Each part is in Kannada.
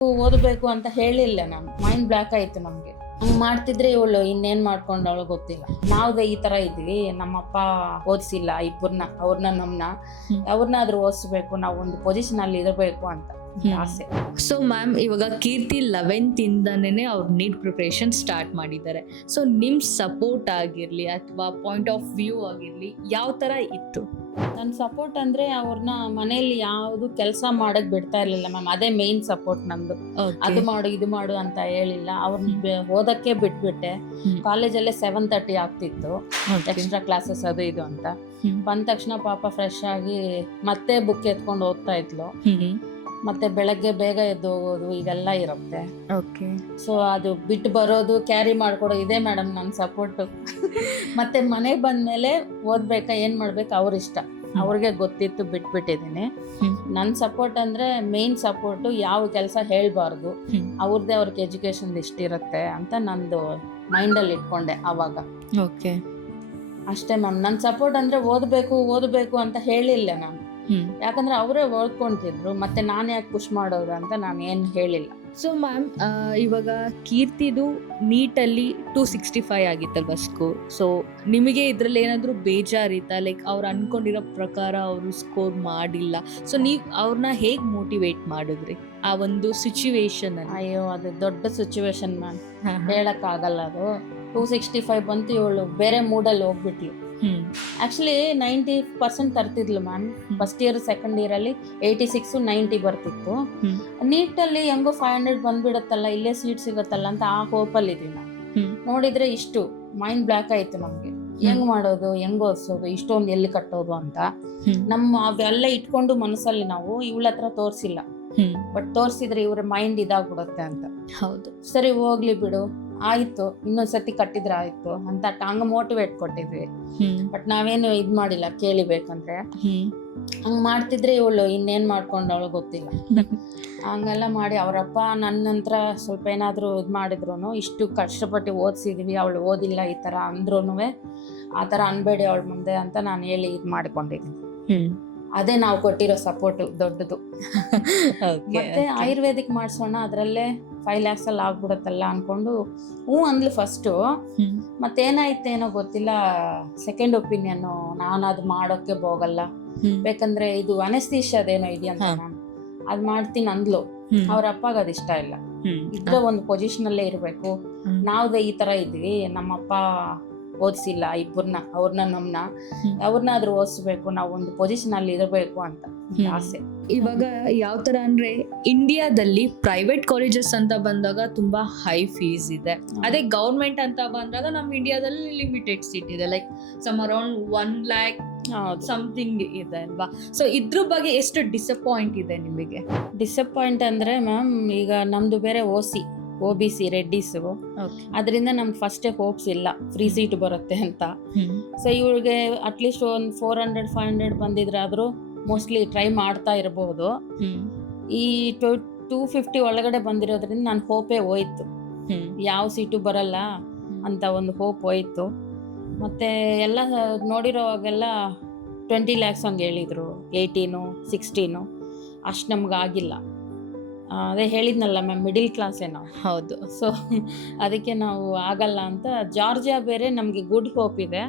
ಓದಬೇಕು ಅಂತ ಹೇಳಿಲ್ಲ. ನಾನು ಮೈಂಡ್ ಬ್ಲಾಕ್ ಆಯ್ತು ನಮ್ಗೆ. ಹಂಗ್ ಮಾಡ್ತಿದ್ರೆ ಇವಳು ಇನ್ನೇನ್ ಮಾಡ್ಕೊಂಡವಳು ಗೊತ್ತಿಲ್ಲ. ನಾವ್ ಈ ತರ ಇದ್ವಿ, ನಮ್ಮಪ್ಪ ಓದಿಸಿಲ್ಲ ಇಬ್ಬರನ್ನ, ಅವ್ರನ್ನಾದ್ರೂ ಓದಿಸ್ಬೇಕು, ನಾವು ಒಂದು ಪೊಸಿಷನ್ ಅಲ್ಲಿ ಇರಬೇಕು ಅಂತ ಆಸೆ. ಸೊ ಮ್ಯಾಮ್, ಇವಾಗ ಕೀರ್ತಿ 11th ಇಂದಾನೇ ಅವ್ರ ನೀಟ್ ಪ್ರಿಪರೇಷನ್ ಸ್ಟಾರ್ಟ್ ಮಾಡಿದ್ದಾರೆ. ಸೊ ನಿಮ್ ಸಪೋರ್ಟ್ ಆಗಿರ್ಲಿ ಅಥವಾ ಪಾಯಿಂಟ್ ಆಫ್ ವ್ಯೂ ಆಗಿರ್ಲಿ ಯಾವ ತರ ಇತ್ತು? ನನ್ನ ಸಪೋರ್ಟ್ ಅಂದ್ರೆ ಅವ್ರನ್ನ ಮನೆಯಲ್ಲಿ ಯಾವ್ದು ಕೆಲಸ ಮಾಡಕ್ ಬಿಡ್ತಾ ಇರ್ಲಿಲ್ಲ ಮ್ಯಾಮ್. ಅದೇ ಮೇನ್ ಸಪೋರ್ಟ್ ನಮ್ದು. ಅದು ಮಾಡು ಇದು ಮಾಡು ಅಂತ ಹೇಳಿಲ್ಲ. ಅವ್ರನ್ನ ಓದಕ್ಕೆ ಬಿಟ್ಬಿಟ್ಟೆ. ಕಾಲೇಜಲ್ಲೇ 7:30 ಆಗ್ತಿತ್ತು, ಎಕ್ಸ್ಟ್ರಾ ಕ್ಲಾಸಸ್ ಅದು ಇದು ಅಂತ. ಬಂದ ತಕ್ಷಣ ಪಾಪ ಫ್ರೆಶ್ ಆಗಿ ಮತ್ತೆ ಬುಕ್ ಎತ್ಕೊಂಡು ಓದ್ತಾ ಇದ್ಲು. ಮತ್ತೆ ಬೆಳಗ್ಗೆ ಬೇಗ ಎದ್ದು ಹೋಗೋದು ಇದೆಲ್ಲ ಇರುತ್ತೆ. ಸೊ ಅದು ಬಿಟ್ಟು ಬರೋದು, ಕ್ಯಾರಿ ಮಾಡ್ಕೊಡೋದು, ಇದೇ ಮೇಡಮ್ ನನ್ನ ಸಪೋರ್ಟು. ಮತ್ತೆ ಮನೆಗೆ ಬಂದ್ಮೇಲೆ ಓದ್ಬೇಕಾ ಏನ್ ಮಾಡ್ಬೇಕು ಅವ್ರ ಇಷ್ಟ, ಅವ್ರಿಗೆ ಗೊತ್ತಿತ್ತು, ಬಿಟ್ಬಿಟ್ಟಿದ್ದೀನಿ. ನನ್ನ ಸಪೋರ್ಟ್ ಅಂದ್ರೆ ಮೇನ್ ಸಪೋರ್ಟು, ಯಾವ ಕೆಲಸ ಹೇಳ್ಬಾರ್ದು, ಅವ್ರಿಗೆ ಎಜುಕೇಶನ್ ಇಷ್ಟಿರುತ್ತೆ ಅಂತ ನಂದು ಮೈಂಡಲ್ಲಿ ಇಟ್ಕೊಂಡೆ ಅವಾಗ. ಅಷ್ಟೇ ಮ್ಯಾಮ್. ನನ್ನ ಸಪೋರ್ಟ್ ಅಂದ್ರೆ ಓದಬೇಕು ಅಂತ ಹೇಳಿಲ್ಲ ನಾನು. ಯಾಕಂದ್ರೆ ಅವರೇ ಓದ್ಕೊಂತಿದ್ರು, ಮತ್ತೆ ನಾನು ಯಾಕೆ ಪುಷ್ ಮಾಡೋದು ಅಂತ ನಾನು ಏನು ಹೇಳಿಲ್ಲ. ಸೊ ಮ್ಯಾಮ್, ಇವಾಗ ಕೀರ್ತಿದು ನೀಟಲ್ಲಿ 265 ಆಗಿತ್ತಲ್ವ ಸ್ಕೋರ್. ಸೊ ನಿಮಗೆ ಇದ್ರಲ್ಲಿ ಏನಾದರೂ ಬೇಜಾರಿತ್ತಾ? ಲೈಕ್ ಅವ್ರು ಅನ್ಕೊಂಡಿರೋ ಪ್ರಕಾರ ಅವರು ಸ್ಕೋರ್ ಮಾಡಿಲ್ಲ. ಸೊ ನೀವು ಅವ್ರನ್ನ ಹೇಗೆ ಮೋಟಿವೇಟ್ ಮಾಡಿದ್ರಿ ಆ ಒಂದು ಸಿಚುವೇಶನ್? ಅಯ್ಯೋ, ಅದು ದೊಡ್ಡ ಸಿಚುವೇಶನ್ ಮ್ಯಾಮ್, ಹೇಳಕ್ಕಾಗಲ್ಲ. ಅದು 265 ಬಂತು, ಇವಳು ಬೇರೆ ಮೂಡಲ್ಲಿ ಹೋಗ್ಬಿಟ್ಲು. ಆಕ್ಚುಲಿ 90% ತರ್ತಿದ್ಲು ma'am. First year second year ಅಲ್ಲಿ 86 90 ಬರ್ತಿತ್ತು. ನೀಟಲ್ಲಿ ಹೆಂಗೋ 500 ಬಂದ್ಬಿಡತ್ತಲ್ಲ, ಇಲ್ಲೇ ಸೀಟ್ ಸಿಗತ್ತಲ್ಲ ಅಂತ ಆ ಹೋಪಲ್ಲಿ ಇದೀನಿ. ನೋಡಿದ್ರೆ ಇಷ್ಟು ಮೈಂಡ್ ಬ್ಲಾಕ್ ಆಯ್ತು ನಮ್ಗೆ. ಹೆಂಗ್ ಮಾಡೋದು, ಹೆಂಗ್ ಓದಿಸೋದು, ಇಷ್ಟೊಂದು ಎಲ್ಲಿ ಕಟ್ಟೋದು ಅಂತ ನಮ್ಮ ಅವೆಲ್ಲ ಇಟ್ಕೊಂಡು ಮನಸ್ಸಲ್ಲಿ ನಾವು ಇವಳ ಹತ್ರ ತೋರ್ಸಿಲ್ಲ. ಬಟ್ ತೋರ್ಸಿದ್ರೆ ಇವ್ರ ಮೈಂಡ್ ಇದಾಗ್ಬಿಡುತ್ತೆ ಅಂತ. ಹೌದು, ಸರಿ ಹೋಗ್ಲಿ ಬಿಡು, ಆಯ್ತು, ಇನ್ನೊಂದ್ಸತಿ ಕಟ್ಟಿದ್ರೆ ಆಯ್ತು ಅಂತ ಹಂಗ ಮೋಟಿವೇಟ್ ಕೊಟ್ಟಿದ್ವಿ. ಬಟ್ ನಾವೇನು ಇದ್ ಮಾಡಿಲ್ಲ ಕೇಳಿಬೇಕಂದ್ರೆ. ಹಂಗ್ ಮಾಡ್ತಿದ್ರೆ ಇವಳು ಇನ್ನೇನ್ ಮಾಡ್ಕೊಂಡವಳು ಗೊತ್ತಿಲ್ಲ. ಹಂಗೆಲ್ಲ ಮಾಡಿ ಅವರಪ್ಪ ನನ್ನ ನಂತರ ಸ್ವಲ್ಪ ಏನಾದ್ರು ಇದ್ ಮಾಡಿದ್ರು, ಇಷ್ಟು ಕಷ್ಟಪಟ್ಟು ಓದಿಸಿದ್ವಿ, ಅವಳು ಓದಿಲ್ಲ ಈ ತರ ಅಂದ್ರೂನುವೆ ಆ ತರ ಅನ್ಬೇಡಿ ಅವಳ ಮುಂದೆ ಅಂತ ನಾನು ಹೇಳಿ ಇದ್ ಮಾಡ್ಕೊಂಡಿದ್ದೀನಿ. ಅದೇ ನಾವು ಕೊಟ್ಟಿರೋ ಸಪೋರ್ಟ್ ದೊಡ್ಡದು. ಮತ್ತೆ ಆಯುರ್ವೇದಿಕ್ ಮಾಡ್ಸೋಣ, ಅದ್ರಲ್ಲೇ 5 lakhs ಅಲ್ಲಿ ಆಗ್ಬಿಡತ್ತಲ್ಲ ಅನ್ಕೊಂಡು ಅಂದ್ಲು ಫಸ್ಟು. ಮತ್ತೇನಾಯ್ತೇನೋ ಗೊತ್ತಿಲ್ಲ, ಸೆಕೆಂಡ್ ಒಪಿನಿಯನ್, ನಾನು ಅದು ಮಾಡೋಕೆ ಹೋಗಲ್ಲ, ಬೇಕಂದ್ರೆ ಇದು ಅನೆಸ್ಥೀಶಿಯಾದೇನೋ ಇದೆಯಂತ ನಾನು ಅದ್ ಮಾಡ್ತೀನಿ ಅಂದ್ಲು. ಅವ್ರ ಅಪ್ಪಗ ಅದ್ ಇಷ್ಟ ಇಲ್ಲ. ಇದ್ರೆ ಒಂದು ಪೊಸಿಷನ್ ಅಲ್ಲೇ ಇರ್ಬೇಕು. ನಾವ್ ಈ ತರ ಇದ್ವಿ, ನಮ್ಮಪ್ಪ ಓದಿಸಿಲ್ಲ ಇಬ್ಬರನ್ನ, ಅವ್ರನ್ನಾದ್ರೂ ಓದಿಸ್ಬೇಕು, ನಾವು ಒಂದು ಪೊಸಿಷನ್ ಅಲ್ಲಿ ಇರಬೇಕು ಅಂತ ಆಸೆ. ಇವಾಗ ಯಾವ ತರ ಅಂದ್ರೆ, ಇಂಡಿಯಾದಲ್ಲಿ ಪ್ರೈವೇಟ್ ಕಾಲೇಜಸ್ ಅಂತ ಬಂದಾಗ ತುಂಬಾ ಹೈ ಫೀಸ್ ಇದೆ. ಅದೇ ಗೌರ್ಮೆಂಟ್ ಅಂತ ಬಂದಾಗ ನಮ್ಮ ಇಂಡಿಯಾದಲ್ಲಿ ಲಿಮಿಟೆಡ್ ಸೀಟ್ ಇದೆ, like some around 1 lakh something ಇದೆ ಅಲ್ವಾ? ಸೊ ಇದ್ರ ಬಗ್ಗೆ ಎಷ್ಟು ಡಿಸಪಾಯಿಂಟ್ ಇದೆ ನಿಮಗೆ? ಡಿಸಪಾಯಿಂಟ್ ಅಂದ್ರೆ ಮ್ಯಾಮ್, ಈಗ ನಮ್ದು ಬೇರೆ OBC ರೆಡ್ಡಿಸ್, ಅದರಿಂದ ನಮ್ಗೆ ಫಸ್ಟೇ ಹೋಪ್ಸ್ ಇಲ್ಲ ಫ್ರೀ ಸೀಟ್ ಬರುತ್ತೆ ಅಂತ. ಸೊ ಇವ್ರಿಗೆ ಅಟ್ಲೀಸ್ಟ್ ಒಂದು 400-500 ಬಂದಿದ್ರಾದ್ರೂ ಮೋಸ್ಟ್ಲಿ ಟ್ರೈ ಮಾಡ್ತಾ ಇರಬಹುದು. ಈ 250 ಒಳಗಡೆ ಬಂದಿರೋದ್ರಿಂದ ನನ್ನ ಹೋಪೇ ಹೋಯ್ತು, ಯಾವ ಸೀಟು ಬರಲ್ಲ ಅಂತ ಒಂದು ಹೋಪ್ ಹೋಯ್ತು. ಮತ್ತೆ ಎಲ್ಲ ನೋಡಿರೋವಾಗೆಲ್ಲ 20 lakhs ಹಂಗೆ ಹೇಳಿದ್ರು, 18, 16 ಅಷ್ಟು ನಮ್ಗೆ ಆಗಿಲ್ಲ. ಅದೇ ಹೇಳಿದ್ನಲ್ಲ ಮ್ಯಾಮ್, ಮಿಡಿಲ್ ಕ್ಲಾಸೇ ನಾವು. ಹೌದು. ಸೊ ಅದಕ್ಕೆ ನಾವು ಆಗಲ್ಲ ಅಂತ. ಜಾರ್ಜಿಯಾ ಬೇರೆ ನಮ್ಗೆ ಗುಡ್ ಹೋಪ್ ಇದೆ,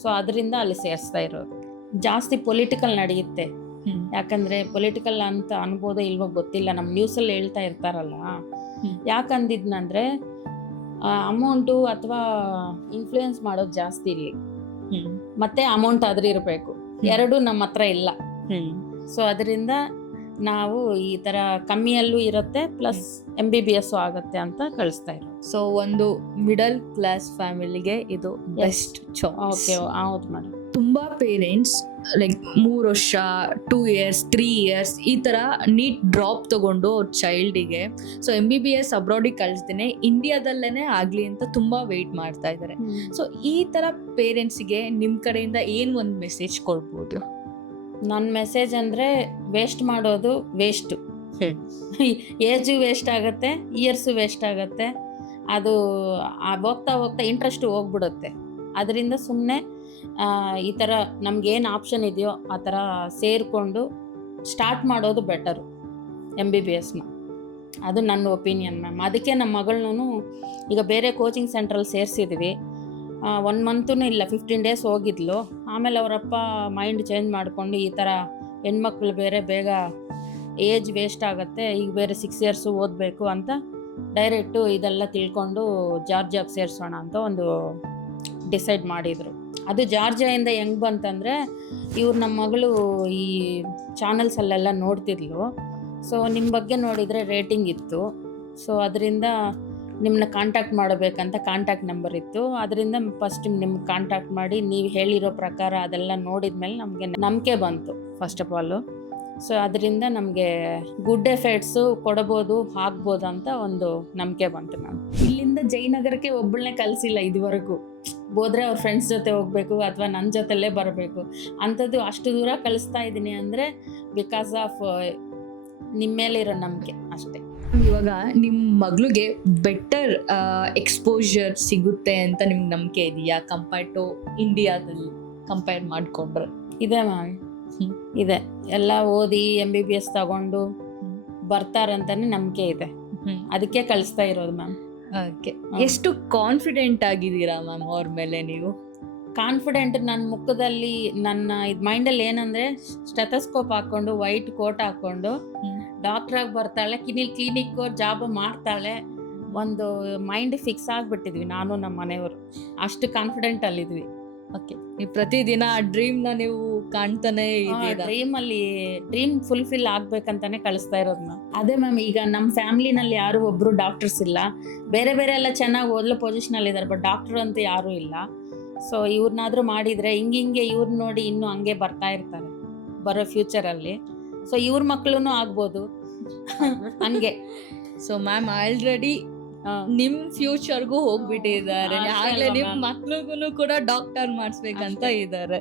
ಸೊ ಅದರಿಂದ ಅಲ್ಲಿ ಸೇರಿಸ್ತಾ ಇರೋದು. ಜಾಸ್ತಿ ಪೊಲಿಟಿಕಲ್ ನಡೆಯುತ್ತೆ, ಯಾಕಂದ್ರೆ ಪೊಲಿಟಿಕಲ್ ಅಂತ ಅನ್ಬೋದೋ ಇಲ್ವೋ ಗೊತ್ತಿಲ್ಲ, ನಮ್ ನ್ಯೂಸಲ್ಲಿ ಹೇಳ್ತಾ ಇರ್ತಾರಲ್ಲ. ಯಾಕಂದಿದ್ನಂದ್ರೆ ಅಮೌಂಟು ಅಥವಾ ಇನ್ಫ್ಲೂಯೆನ್ಸ್ ಮಾಡೋದು ಜಾಸ್ತಿ ಇಲ್ಲಿ, ಮತ್ತೆ ಅಮೌಂಟ್ ಆದ್ರೆ ಇರಬೇಕು, ಎರಡು ನಮ್ಮ ಹತ್ರ ಇಲ್ಲ. ಸೊ ಅದರಿಂದ ನಾವು ಈ ತರ ಕಮ್ಮಿಯಲ್ಲೂ ಇರುತ್ತೆ, ಪ್ಲಸ್ MBBS ಆಗುತ್ತೆ ಅಂತ ಕಳಿಸ್ತಾ ಇರೋದು. ಸೊ ಒಂದು ಮಿಡಲ್ ಕ್ಲಾಸ್ ಫ್ಯಾಮಿಲಿಗೆ ಇದು ಬೆಸ್ಟ್ ಚಾಯ್ಸ್. ಹೌದು ಮೇಡಮ್. ತುಂಬಾ ಪೇರೆಂಟ್ಸ್ ಲೈಕ್ 3 ವರ್ಷ, 2 years, 3 years ಈ ತರ ನೀಟ್ ಡ್ರಾಪ್ ತಗೊಂಡು ಅವ್ರ ಚೈಲ್ಡಿಗೆ ಸೊ MBBS ಅಬ್ರಾಡಿಗೆ ಕಳಿಸ್ದೇನೆ ಇಂಡಿಯಾದಲ್ಲೇನೆ ಆಗ್ಲಿ ಅಂತ ತುಂಬಾ ವೇಟ್ ಮಾಡ್ತಾ ಇದ್ದಾರೆ. ಸೊ ಈ ತರ ಪೇರೆಂಟ್ಸ್ಗೆ ನಿಮ್ ಕಡೆಯಿಂದ ಏನ್ ಒಂದು ಮೆಸೇಜ್ ಕೊಡ್ಬೋದು? ನನ್ನ ಮೆಸೇಜ್ ಅಂದರೆ, ವೇಸ್ಟ್ ಮಾಡೋದು ವೇಸ್ಟು, ಏಜು ವೇಸ್ಟ್ ಆಗುತ್ತೆ, ಇಯರ್ಸು ವೇಸ್ಟ್ ಆಗುತ್ತೆ. ಅದು ಹೋಗ್ತಾ ಹೋಗ್ತಾ ಇಂಟ್ರೆಸ್ಟು ಹೋಗ್ಬಿಡುತ್ತೆ. ಅದರಿಂದ ಸುಮ್ಮನೆ ಈ ಥರ ನಮಗೇನು ಆಪ್ಷನ್ ಇದೆಯೋ ಆ ಥರ ಸೇರಿಕೊಂಡು ಸ್ಟಾರ್ಟ್ ಮಾಡೋದು ಬೆಟರು MBBSನ. ಅದು ನನ್ನ ಒಪಿನಿಯನ್ ಮ್ಯಾಮ್. ಅದಕ್ಕೆ ನಮ್ಮ ಮಗಳನ್ನೂ ಈಗ ಬೇರೆ ಕೋಚಿಂಗ್ ಸೆಂಟ್ರಲ್ಲಿ ಸೇರಿಸಿದ್ವಿ. 1 ಮಂತೂ ಇಲ್ಲ, 15 ಡೇಸ್ ಹೋಗಿದ್ಲು. ಆಮೇಲೆ ಅವರಪ್ಪ ಮೈಂಡ್ ಚೇಂಜ್ ಮಾಡಿಕೊಂಡು ಈ ಥರ ಹೆಣ್ಮಕ್ಳು ಬೇರೆ ಬೇಗ ಏಜ್ ವೇಸ್ಟ್ ಆಗುತ್ತೆ, ಈಗ ಬೇರೆ 6 ಇಯರ್ಸು ಓದಬೇಕು ಅಂತ ಡೈರೆಕ್ಟು ಇದೆಲ್ಲ ತಿಳ್ಕೊಂಡು ಜಾರ್ಜಿಯಾಗೆ ಸೇರಿಸೋಣ ಅಂತ ಒಂದು ಡಿಸೈಡ್ ಮಾಡಿದರು. ಅದು ಜಾರ್ಜಿಯಾಯಿಂದ ಹೆಂಗೆ ಬಂತಂದರೆ, ಇವ್ರು ನಮ್ಮ ಮಗಳು ಈ ಚಾನಲ್ಸಲ್ಲೆಲ್ಲ ನೋಡ್ತಿದ್ಲು. ಸೊ ನಿಮ್ಮ ಬಗ್ಗೆ ನೋಡಿದರೆ ರೇಟಿಂಗ್ ಇತ್ತು. ಸೊ ಅದರಿಂದ ನಿಮ್ಮನ್ನ ಕಾಂಟ್ಯಾಕ್ಟ್ ಮಾಡಬೇಕಂತ ಕಾಂಟ್ಯಾಕ್ಟ್ ನಂಬರ್ ಇತ್ತು. ಅದರಿಂದ ಫಸ್ಟ್ ನಿಮ್ಗೆ ಕಾಂಟ್ಯಾಕ್ಟ್ ಮಾಡಿ ನೀವು ಹೇಳಿರೋ ಪ್ರಕಾರ ಅದೆಲ್ಲ ನೋಡಿದ ಮೇಲೆ ನಮಗೆ ನಂಬಿಕೆ ಬಂತು ಫಸ್ಟ್ ಆಫ್ ಆಲು. ಸೊ ಅದರಿಂದ ನಮಗೆ ಗುಡ್ ಎಫೆಕ್ಟ್ಸು ಕೊಡ್ಬೋದು, ಆಗ್ಬೋದು ಅಂತ ಒಂದು ನಂಬಿಕೆ ಬಂತು ಮ್ಯಾಮ್. ಇಲ್ಲಿಂದ ಜಯನಗರಕ್ಕೆ ಒಬ್ಬಳನ್ನೇ ಕಲಿಸಿಲ್ಲ ಇದುವರೆಗೂ. ಹೋದ್ರೆ ಅವ್ರ ಫ್ರೆಂಡ್ಸ್ ಜೊತೆ ಹೋಗಬೇಕು ಅಥವಾ ನನ್ನ ಜೊತೆಲೇ ಬರಬೇಕು ಅಂಥದ್ದು ಅಷ್ಟು ದೂರ ಕಲಿಸ್ತಾ ಇದ್ದೀನಿ ಅಂದರೆ ಬಿಕಾಸ್ ಆಫ್ ನಿಮ್ಮ ಮೇಲಿರೋ ನಂಬಿಕೆ ಅಷ್ಟೇ. ಇವಾಗ ನಿಮ್ಮ ಮಗಳಿಗೆ ಬೆಟರ್ ಎಕ್ಸ್ಪೋಜರ್ ಸಿಗುತ್ತೆ ಅಂತ ನಿಮ್ಗೆ ನಂಬಿಕೆ ಇದೆಯಾ ಕಂಪೇರ್ ಟು ಇಂಡಿಯಾದಲ್ಲಿ ಕಂಪೇರ್ ಮಾಡಿಕೊಂಡ್ರೆ? ಇದೆ ಮ್ಯಾಮ್, ಇದೆ. ಎಲ್ಲ ಓದಿ MBBS ತಗೊಂಡು ಬರ್ತಾರಂತಾನೆ ನಂಬಿಕೆ ಇದೆ. ಅದಕ್ಕೆ ಕಳಿಸ್ತಾ ಇರೋದು ಮ್ಯಾಮ್. ಓಕೆ, ಎಷ್ಟು ಕಾನ್ಫಿಡೆಂಟ್ ಆಗಿದ್ದೀರಾ ಮ್ಯಾಮ್ ಅವ್ರ ಮೇಲೆ ನೀವು? ಕಾನ್ಫಿಡೆಂಟ್ ನನ್ನ ಮುಖದಲ್ಲಿ, ನನ್ನ ಇದು ಮೈಂಡಲ್ಲಿ ಏನಂದರೆ, ಸ್ಟೆಥೋಸ್ಕೋಪ್ ಹಾಕ್ಕೊಂಡು ವೈಟ್ ಕೋಟ್ ಹಾಕ್ಕೊಂಡು ಡಾಕ್ಟ್ರಾಗಿ ಬರ್ತಾಳೆ, ಕ್ಲಿನಿಕ್ ಜಾಬ್ ಮಾಡ್ತಾಳೆ, ಒಂದು ಮೈಂಡ್ ಫಿಕ್ಸ್ ಆಗಿಬಿಟ್ಟಿದ್ವಿ ನಾನು ನಮ್ಮ ಮನೆಯವರು. ಅಷ್ಟು ಕಾನ್ಫಿಡೆಂಟ್ ಅಲ್ಲಿದ್ವಿ. ಓಕೆ, ನೀವು ಪ್ರತಿದಿನ ಆ ಡ್ರೀಮ್ನ ನೀವು ಕಾಣ್ತಾನೆ ಇದ್ದೀರಾ? ಡ್ರೀಮ್ ಫುಲ್ಫಿಲ್ ಆಗ್ಬೇಕಂತಾನೆ ಕಳಿಸ್ತಾ ಇರೋದು ಮ್ಯಾಮ್. ಅದೇ ಮ್ಯಾಮ್, ಈಗ ನಮ್ಮ ಫ್ಯಾಮಿಲಿನಲ್ಲಿ ಯಾರು ಒಬ್ರು ಡಾಕ್ಟರ್ಸ್ ಇಲ್ಲ. ಬೇರೆ ಬೇರೆ ಎಲ್ಲ ಚೆನ್ನಾಗಿ ಓದಲು ಪೊಸಿಷನಲ್ಲಿ ಇದ್ದಾರೆ, ಬಟ್ ಡಾಕ್ಟರ್ ಅಂತ ಯಾರೂ ಇಲ್ಲ. ಸೊ ಇವ್ರನ್ನಾದ್ರೂ ಮಾಡಿದರೆ ಹಿಂಗೆ ಇವ್ರನ್ನ ನೋಡಿ ಇನ್ನೂ ಹಂಗೆ ಬರ್ತಾ ಇರ್ತಾರೆ ಬರೋ ಫ್ಯೂಚರಲ್ಲಿ. ಸೊ ಇವ್ರ ಮಕ್ಕಳು ಆಗ್ಬೋದು ಹಂಗೆ. ಸೊ ಮ್ಯಾಮ್ ಆಲ್ರೆಡಿ ನಿಮ್ ಫ್ಯೂಚರ್ಗೂ ಹೋಗ್ಬಿಟ್ಟಿದ್ದಾರೆ, ಆಗ್ಲೇ ನಿಮ್ ಮಕ್ಳಿಗೂ ಕೂಡ ಡಾಕ್ಟರ್ ಮಾಡಿಸ್ಬೇಕಂತ ಇದ್ದಾರೆ.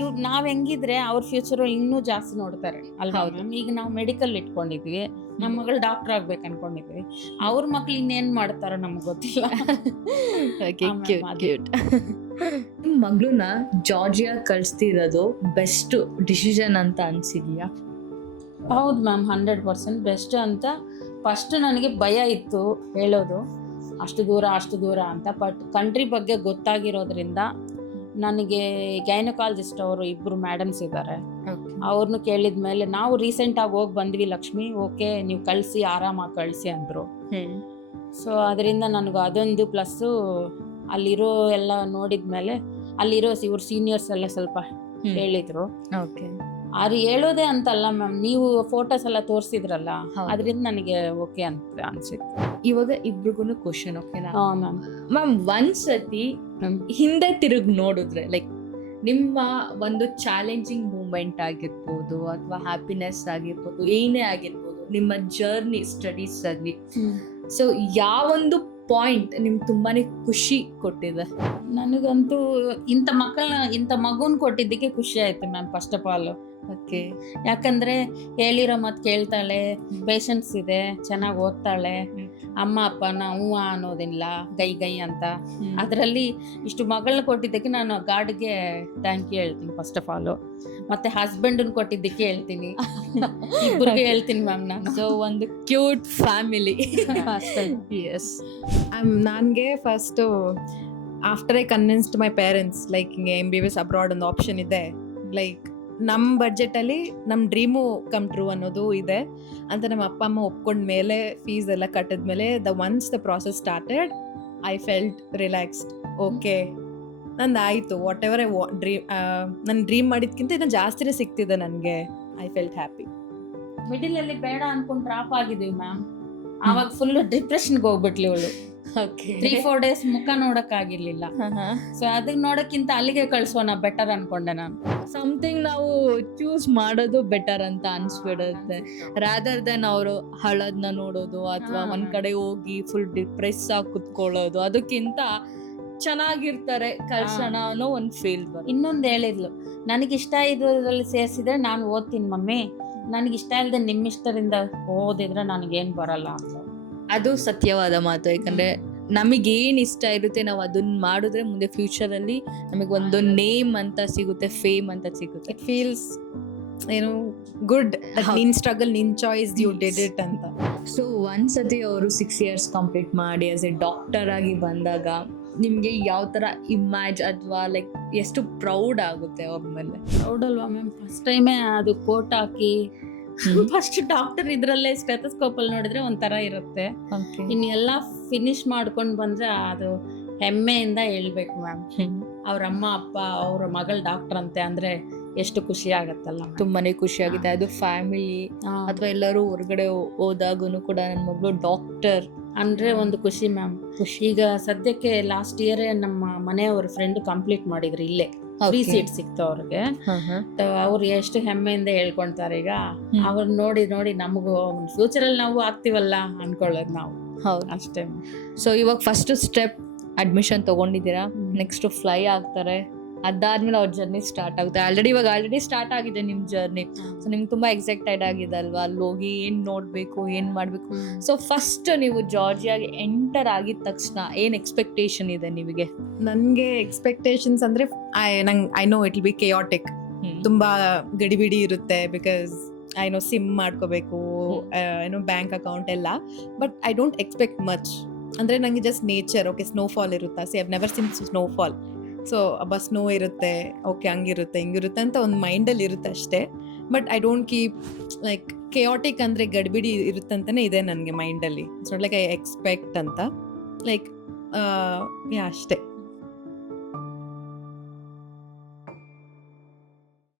ಇವ್ ನಾವ್ ಹೆಂಗಿದ್ರೆ ಅವ್ರ ಫ್ಯೂಚರ್ ಇನ್ನೂ ಜಾಸ್ತಿ ನೋಡ್ತಾರೆ ಅಲ್ವಾ ಮ್ಯಾಮ್. ಈಗ ನಾವು ಮೆಡಿಕಲ್ ಇಟ್ಕೊಂಡಿದ್ವಿ, ನಮ್ಮ ಮಗಳು ಡಾಕ್ಟರ್ ಆಗ್ಬೇಕು ಅನ್ಕೊಂಡಿದ್ವಿ. ಅವ್ರ ಮಕ್ಳು ಇನ್ನೇನ್ ಮಾಡ್ತಾರೋ ನಮ್ಗೆ ಗೊತ್ತಿಲ್ಲ. ನಿಮ್ ಮಗಳನ್ನ ಜಾರ್ಜಿಯಾ ಕಳಿಸ್ತಿರೋದು ಬೆಸ್ಟ್ ಡಿಸಿಷನ್ ಅಂತ ಅನ್ಸಿದ್ಯಾ? ಹೌದು ಮ್ಯಾಮ್, 100% ಬೆಸ್ಟ್ ಅಂತ. ಫಸ್ಟ್ ನನಗೆ ಭಯ ಇತ್ತು ಹೇಳೋದು, ಅಷ್ಟು ದೂರ ಅಂತ. ಬಟ್ ಕಂಟ್ರಿ ಬಗ್ಗೆ ಗೊತ್ತಾಗಿರೋದ್ರಿಂದ ನನಗೆ ಗೈನಕಾಲಜಿಸ್ಟ್ ಅವರು 2 ಮೇಡಮ್ಸ್ ಇದ್ದಾರೆ, ಅವ್ರನ್ನ ಕೇಳಿದ ಮೇಲೆ ನಾವು ರೀಸೆಂಟಾಗಿ ಹೋಗಿ ಬಂದ್ವಿ ಲಕ್ಷ್ಮಿ, ಓಕೆ ನೀವು ಕಳಿಸಿ, ಆರಾಮಾಗಿ ಕಳಿಸಿ ಅಂದರು. ಸೊ ಅದರಿಂದ ನನಗೆ ಅದೊಂದು ಪ್ಲಸ್ಸು. ಅಲ್ಲಿರೋ ಎಲ್ಲ ನೋಡಿದ ಮೇಲೆ ಅಲ್ಲಿರೋ ಇವ್ರ ಸೀನಿಯರ್ಸ್ ಎಲ್ಲ ಸ್ವಲ್ಪ ಹೇಳಿದರು. ಅವ್ರು ಹೇಳೋದೇ ಅಂತಲ್ಲ ಮ್ಯಾಮ್, ನೀವು ಫೋಟೋಸ್ ಎಲ್ಲ ತೋರಿಸಿದ್ರಲ್ಲ, ಅದರಿಂದ ನನಗೆ ಓಕೆ ಅಂತ ಅನ್ಸಿತ್ತು. ಇವಾಗ ಇಬ್ರಿಗೂ ಕ್ವಶನ್, ಓಕೆನಾ ಮ್ಯಾಮ್? ಮ್ಯಾಮ್, ಒಂದ್ಸತಿ ಹಿಂದೆ ತಿರುಗಿ ನೋಡಿದ್ರೆ, ಲೈಕ್ ನಿಮ್ಮ ಒಂದು ಚಾಲೆಂಜಿಂಗ್ ಮೂಮೆಂಟ್ ಆಗಿರ್ಬೋದು ಅಥವಾ ಹ್ಯಾಪಿನೆಸ್ ಆಗಿರ್ಬೋದು, ಏನೇ ಆಗಿರ್ಬೋದು, ನಿಮ್ಮ ಜರ್ನಿ ಸ್ಟಡೀಸ್ ಆಗಲಿ, ಸೊ ಯಾವೊಂದು ಪಾಯಿಂಟ್ ನಿಮ್ಗೆ ತುಂಬಾನೇ ಖುಷಿ ಕೊಟ್ಟಿದೆ? ನನಗಂತೂ ಇಂಥ ಮಗುನ್ ಕೊಟ್ಟಿದ್ದಕ್ಕೆ ಖುಷಿ ಆಯ್ತು ma'am first of all. Okay, ಯಾಕಂದ್ರೆ ಹೇಳಿರೋ ಮಾತು ಕೇಳ್ತಾಳೆ, ಪೇಷನ್ಸ್ ಇದೆ, ಚೆನ್ನಾಗಿ ಓದ್ತಾಳೆ, ಅಮ್ಮ ಅಪ್ಪನ ಹೂವ ಅನ್ನೋದಿಲ್ಲ ಗೈ ಅಂತ. ಅದರಲ್ಲಿ ಇಷ್ಟು ಮಗಳನ್ನ ಕೊಟ್ಟಿದ್ದಕ್ಕೆ ನಾನು ಗಾಡ್ಗೆ ಥ್ಯಾಂಕ್ ಯು ಹೇಳ್ತೀನಿ ಫಸ್ಟ್ ಆಫ್ ಆಲು. ಮತ್ತೆ ಹಸ್ಬೆಂಡನ್ ಕೊಟ್ಟಿದ್ದಕ್ಕೆ ಹೇಳ್ತೀನಿ, ಇಬ್ಬರಿಗೆ ಹೇಳ್ತೀನಿ ಮ್ಯಾಮ್ ನಾನು. ಸೊ ಒಂದು ಕ್ಯೂಟ್ ಫ್ಯಾಮಿಲಿ. ಎಸ್, ನನಗೆ first after I convinced my parents like ಹಿಂಗೆ MBBS ಅಬ್ರಾಡ್ ಒಂದು ಆಪ್ಷನ್ ಇದೆ, ಲೈಕ್ ನಮ್ಮ ಬಡ್ಜೆಟಲ್ಲಿ ನಮ್ಮ ಡ್ರೀಮು ಕಮ್ ಟ್ರೂ ಅನ್ನೋದು ಇದೆ ಅಂತ ನಮ್ಮ ಅಪ್ಪ ಅಮ್ಮ ಒಪ್ಕೊಂಡ ಮೇಲೆ, ಫೀಸ್ ಎಲ್ಲ ಕಟ್ಟಿದ್ಮೇಲೆ once the process started, I felt relaxed. Okay, ನಂದು ಆಯಿತು, ವಾಟ್ ಎವರ್ ನನ್ನ ಡ್ರೀಮ್ ಮಾಡಿದ್ಕಿಂತ ಇನ್ನೂ ಜಾಸ್ತಿನೇ ಸಿಗ್ತಿದೆ ನನಗೆ. I felt happy. ಮಿಡಿಲಲ್ಲಿ ಬೇಡ ಅನ್ಕೊಂಡು ಡ್ರಾಪ್ ಆಗಿದ್ದೀವಿ ಮ್ಯಾಮ್. ಆವಾಗ ಫುಲ್ ಡಿಪ್ರೆಷನ್ಗೆ ಹೋಗ್ಬಿಟ್ಲಿ ಅವಳು. 3-4 ಡೇಸ್ ಮುಖ ನೋಡಕ್ ಆಗಿರ್ಲಿಲ್ಲ. ಸೊ ಅದನ್ನ ನೋಡಕ್ಕಿಂತ ಅಲ್ಲಿಗೆ ಕಳ್ಸೋಣ ಬೆಟರ್ ಅನ್ಕೊಂಡೆ ನಾನು. ಸಮಥಿಂಗ್ ನಾವು ಚೂಸ್ ಮಾಡೋದು ಬೆಟರ್ ಅಂತ ಅನ್ಸ್ಬಿಡುತ್ತೆ, ರಾದರ್ ದೆನ್ ಅವರು ಹಳದ್ನ ನೋಡೋದು ಅಥವಾ ಒಂದ್ ಕಡೆ ಹೋಗಿ ಫುಲ್ ಡಿಪ್ರೆಸ್ ಆಗಿ ಕುತ್ಕೊಳ್ಳೋದು. ಅದಕ್ಕಿಂತ ಚೆನ್ನಾಗಿರ್ತಾರೆ ಕಳ್ಸೋಣ ಅನ್ನೋ ಒಂದು ಫೀಲ್. ಇನ್ನೊಂದು ಹೇಳಿದ್ಲು, ನನಗಿಷ್ಟ ಇದ್ರಲ್ಲಿ ಸೇರಿಸಿದ್ರೆ ನಾನು ಓದ್ತೀನಿ ಮಮ್ಮಿ, ನನಗಿಷ್ಟ ಇಲ್ಲದೆ ನಿಮ್ಮ ಇಷ್ಟದಿಂದ ಓದಿದ್ರೆ ನನಗೇನು ಬರಲ್ಲ ಅಂತ. ಅದು ಸತ್ಯವಾದ ಮಾತು. ಯಾಕಂದ್ರೆ ನಮಗೇನ್ ಇಷ್ಟ ಇರುತ್ತೆ ನಾವು ಅದನ್ನ ಮಾಡಿದ್ರೆ ಮುಂದೆ ಫ್ಯೂಚರ್ ಅಲ್ಲಿ ನಮಗೆ ಒಂದು ನೇಮ್ ಅಂತ ಸಿಗುತ್ತೆ, ಫೇಮ್ ಅಂತ ಸಿಗುತ್ತೆ. ಇಟ್ ಫೀಲ್ಸ್ ಏನು ಗುಡ್, ಹೌದು. ನಿನ್ ಸ್ಟ್ರಗಲ್, ನಿನ್ ಚಾಯ್ಸ್, ಯು ಡಿಡ್ ಇಟ್ ಅಂತ. ಸೊ ಒಂದ್ಸತಿ ಅವರು 6 years ಕಂಪ್ಲೀಟ್ ಮಾಡಿ ಆಸ್ ಎ ಡಾಕ್ಟರ್ ಆಗಿ ಬಂದಾಗ ನಿಮ್ಗೆ ಯಾವ ತರ ಇಮ್ಯಾಜ್ ಅಥವಾ ಲೈಕ್ ಎಷ್ಟು ಪ್ರೌಡ್ ಆಗುತ್ತೆ ಅವ್ರ ಮೇಲೆ? ಹೌದಲ್ವಾ ಮ್ಯಾಮ್, ಫಸ್ಟ್ ಟೈಮೇ ಅದು ಕೋಟ್ ಹಾಕಿ ಫಸ್ಟ್ ಡಾಕ್ಟರ್ ಇದ್ರಲ್ಲೇ ಸ್ಟೆಥೋಸ್ಕೋಪ್ ಅಲ್ಲಿ ನೋಡಿದ್ರೆ ಒಂಥರ ಇರುತ್ತೆ. ಇನ್ನೆಲ್ಲ ಫಿನಿಶ್ ಮಾಡ್ಕೊಂಡು ಬಂದ್ರೆ ಅದು ಹೆಮ್ಮೆಯಿಂದ ಹೇಳ್ಬೇಕು ಮ್ಯಾಮ್. ಅವ್ರ ಅಮ್ಮ ಅಪ್ಪ ಅವ್ರ ಮಗಳ ಡಾಕ್ಟರ್ ಅಂತೆ ಅಂದ್ರೆ ಎಷ್ಟು ಖುಷಿ ಆಗತ್ತಲ್ಲ. ತುಂಬಾನೇ ಖುಷಿ ಆಗಿದೆ. ಅದು ಫ್ಯಾಮಿಲಿ ಅಥವಾ ಎಲ್ಲರೂ ಹೊರಗಡೆ ಹೋದಾಗೂ ಕೂಡ ನನ್ನ ಮಗಳು ಡಾಕ್ಟರ್ ಅಂದ್ರೆ ಒಂದು ಖುಷಿ ಮ್ಯಾಮ್. ಈಗ ಸದ್ಯಕ್ಕೆ ಲಾಸ್ಟ್ ಇಯರ್ ನಮ್ಮ ಮನೆಯವ್ರ ಫ್ರೆಂಡ್ ಕಂಪ್ಲೀಟ್ ಮಾಡಿದ್ರು ಇಲ್ಲೇ, ಫ್ರೀ ಸೀಟ್ ಸಿಕ್ತು ಅವ್ರಿಗೆ. ಅವ್ರು ಎಷ್ಟು ಹೆಮ್ಮೆಯಿಂದ ಹೇಳ್ಕೊಂತಾರೆ. ಈಗ ಅವ್ರ ನೋಡಿ ನೋಡಿ ನಮಗೂ ಫ್ಯೂಚರ್ ಅಲ್ಲಿ ನಾವು ಆಗ್ತೀವಲ್ಲ ಅನ್ಕೊಳ್ಳೋದು ನಾವು. ಹೌದು, ಅಷ್ಟೇ. ಸೊ ಇವಾಗ ಫಸ್ಟ್ ಸ್ಟೆಪ್ ಅಡ್ಮಿಷನ್ ತಗೊಂಡಿದ್ದೀರಾ, ನೆಕ್ಸ್ಟ್ ಫ್ಲೈ ಆಗ್ತಾರೆ, ಅದಾದ್ಮೇಲೆ ಅವ್ರ ಜರ್ನಿ ಸ್ಟಾರ್ಟ್ ಆಗುತ್ತೆ. ಆಲ್ರೆಡಿ ಸ್ಟಾರ್ಟ್ ಆಗಿದೆ ನಿಮ್ ಜರ್ನಿ. ಸೊ ನಿಮ್ಗೆ ತುಂಬಾ ಎಕ್ಸೈಟೆಡ್ ಆಗಿದೆ ಅಲ್ವಾ, ಅಲ್ಲಿ ಹೋಗಿ ಏನ್ ನೋಡ್ಬೇಕು, ಏನ್ ಮಾಡ್ಬೇಕು. ಸೊ ಫಸ್ಟ್ ನೀವು ಜಾರ್ಜಿಯಾಗೆ ಎಂಟರ್ ಆಗಿದ ತಕ್ಷಣ ಏನ್ ಎಕ್ಸ್ಪೆಕ್ಟೇಷನ್ ಇದೆ ನಿಮಗೆ? ನನ್ಗೆ ಎಕ್ಸ್ಪೆಕ್ಟೇಷನ್ಸ್ ಅಂದ್ರೆ I know it will be chaotic. ತುಂಬಾ ಗಡಿಬಿಡಿ ಇರುತ್ತೆ, ಬಿಕಾಸ್ ಐ ನೋ ಸಿಮ್ ಮಾಡ್ಕೋಬೇಕು, ಏನೋ ಬ್ಯಾಂಕ್ ಅಕೌಂಟ್ ಎಲ್ಲ. But I don't expect much. ಅಂದ್ರೆ ನಂಗೆ ಜಸ್ಟ್ ನೇಚರ್, ಓಕೆ ಸ್ನೋಫಾಲ್ ಇರುತ್ತಾ, see I've never seen snowfall. So ಅಬ್ಬ ಸ್ನೋ ಇರುತ್ತೆ, ಓಕೆ ಹಂಗಿರುತ್ತೆ ಹಿಂಗಿರುತ್ತೆ ಅಂತ ಒಂದು ಮೈಂಡಲ್ಲಿ ಇರುತ್ತೆ ಅಷ್ಟೇ. But I don't keep like chaotic ಅಂದರೆ ಗಡಿಬಿಡಿ ಇರುತ್ತಂತಲೇ ಇದೆ ನನಗೆ ಮೈಂಡಲ್ಲಿ. ಸೊ ಲೈಕ್ ಐ ಎಕ್ಸ್ಪೆಕ್ಟ್ ಅಂತ ಲೈಕ್ ಯಾ ಅಷ್ಟೇ.